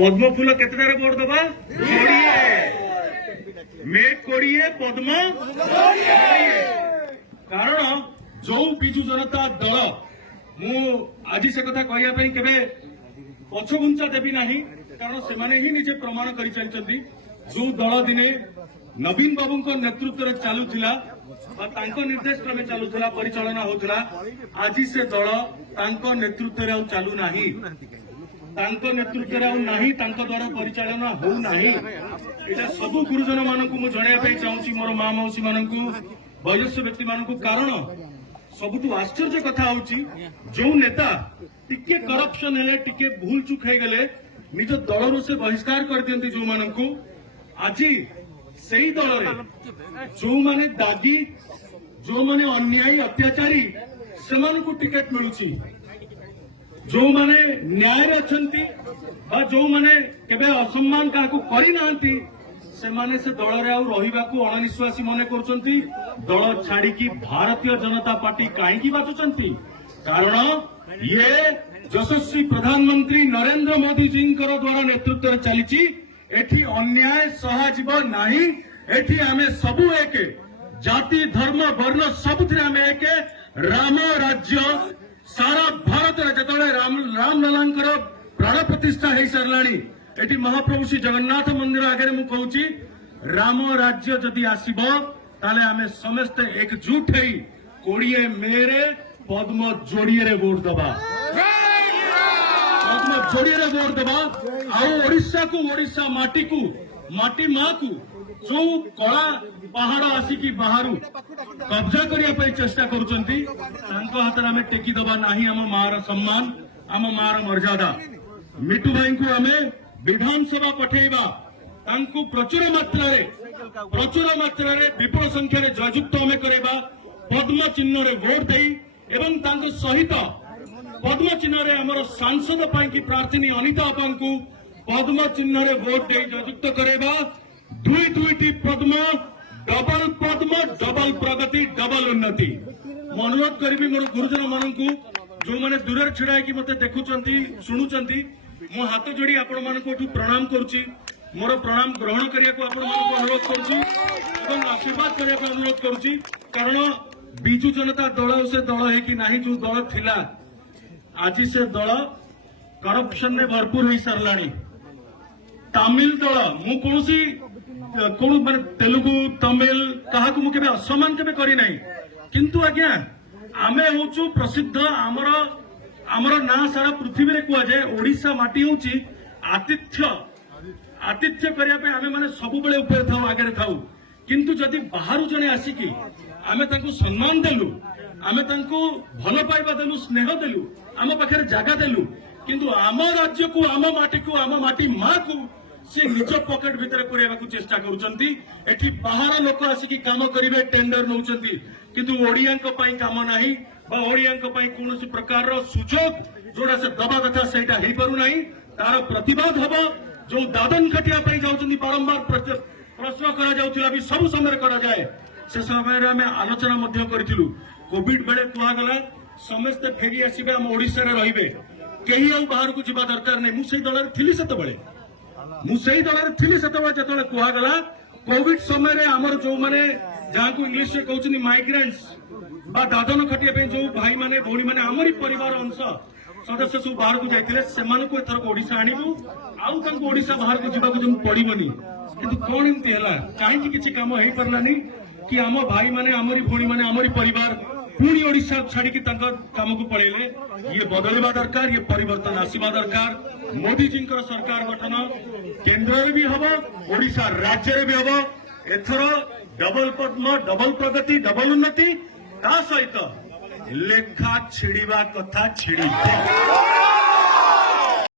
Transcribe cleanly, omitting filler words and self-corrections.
पद्म फूल केतटारे vote दबा 20 met 20 पद्म 20 कारण जो विजु जनता दल मु आज से कथा कहवाई केवे पछघुंचा देवी ना कारण से ही निजे प्रमाण कर चलती जो दल दिने नवीन बाबू नेतृत्व में चलुला निर्देश क्रमे चलुला परिचालना होता आज से दल नेतृत्व में चलुना नेतृत्व द्वारा परिचालना होना यहाँ सब गुरुजन मानक जनवाई चाहूँगी मोर माँ मौसी मान वयस्क व्यक्ति मान कारण सबुठ आश्चर्य कथा हूँ जो नेता टिके करप्शन हेले टिके भूल चुक हो गले निज दल से बहिष्कार कर दियंती जो मानक आज से दल जो माने दागी जो माने अन्यायी अत्याचारी से टिकेट मिलू जो माने न्याय अच्छी जो माने केबे असम्मान क्या करना से दल रहा अणनिश्वासी मन कर दल छाड़ी भारतीय जनता पार्टी कहीं बाचुंट कारण ये यशस्वी प्रधानमंत्री नरेंद्र मोदी जी द्वारा नेतृत्व चली एठी अन्याय सहाजीव नहीं एठी आमे सबु एक जाति धर्म वर्ण सबुथिरे आमे एक राम राज्य सारा भारत जो रामलाल प्राण प्रतिष्ठा हो साराणी एटी महाप्रभु श्री जगन्नाथ मंदिर आगे मु कहूची राम राज्य जदि आसीबो ताले आमे समस्त एकजुट होई 20 मेरे पद्म जोड़िए रे वोट दबा पद्म जोड़िए रे वोट दबा आउ ओडिशा को ओडिशा माटी को माटी माँ को जो कला पहाड़ आसिकी बाहर कब्जा करने चेष्टा करुचंती हाथ में टेकी दबा नहीं आम मार सम्मान आम मार मर्यादा मिटू भाई को आम विधानसभा पठेबा प्रचुर मात्रा विपुल संख्यार जययुक्त आम करवा पद्म चिन्ह रे भोट दे एवं सहित पद्म चिन्ह रे आमर सांसद की प्रार्थी अनिता अपा को पद्म चिन्ह रे भोट दे जययुक्त करवा दुईटी पद्म डबल प्रगति डबल उन्नति अनुरोध करी मोर गुरुजन मान जो मैंने दूर छिड़ा मत देखुं शुणुंट मो हाथ जोड़ी आपण मान प्रणाम करुच्ची मोर प्रणाम ग्रहण करने को अनुरोध करुच्ची आशीर्वाद करने को अनुरोध करुच्ची कारण बिजु जनता दल से दल है कि नहीं जो दल थिला आज से दल करप्शन में भरपूर हो सारा तमिल दल मु कौन माने तेलुगु तमिल क्या मुझे असम्मान के करना किंतु आज्ञा आमे हूँ प्रसिद्ध आमर ना सारा पृथ्वी रे कहुए ओडिशा माटी हूँ आतिथ्य आतिथ्य करने आमे माने सब बेले ऊपर था आगे था किंतु जदि बाहर जने आसिकी आमे तांको सम्मान देलु आमे तांको भल पाइबा देलु स्नेह देलु आम पाखे जगह देलु किंतु आम राज्य को आम माटी माँ को से निज पॉकेट भितर पुरेबा चेष्टा करुचंती एठी बाहर लोक आसिकी काम करिवे टेंडर नउचंती किंतु ओडियांक पई काम नाही बा ओडियांक पई कोनोसी प्रकार रो सुजोग जोड़ा से दबा कथा सेटा हेई परु नाही तार प्रतिवाद हबो जो दादन खटिया पई जाउचंती बारंबार प्रश्न करा जाउथिला भी सब समय करा जाए से समय रे हमें आलोचना मध्य करथिलु कोविड बेले कुआ गला समस्त फेरी आसीबे हम ओडिसा रे रहिबे केही आ बाहर को जिबा दरकार नै मु सेई दल रे थिली सत बेले मुझे दल थी से कहगला कोविड समय आमर जो मैंने जहाँ को इंग्लीश में कहते माइग्रेंट्स दादन खटिया जो भाई माने भौणी माने आमरी परिवार अंश सदस्य सब बाहर को जाते एथर ओडिशा आणबू आउ ओडिशा बाहर को जावाक पड़ोनी कि कौन एमती है कहीं किसी कम हो पारानी कि आम भाई माने आमरी भौणी माने आमरी परिवार पुणी ओडिशा छाड़ी काम को पड़ेले ये बदलवा दरकार ये परिवर्तन आसवा दरकार मोदी जी सरकार गठन केंद्र भी हम ओडिशा राज्य भी हम एथर डबल पद्म डबल प्रगति डबल उन्नति ता सहित लेखा छिड़वा कथा छिड़ी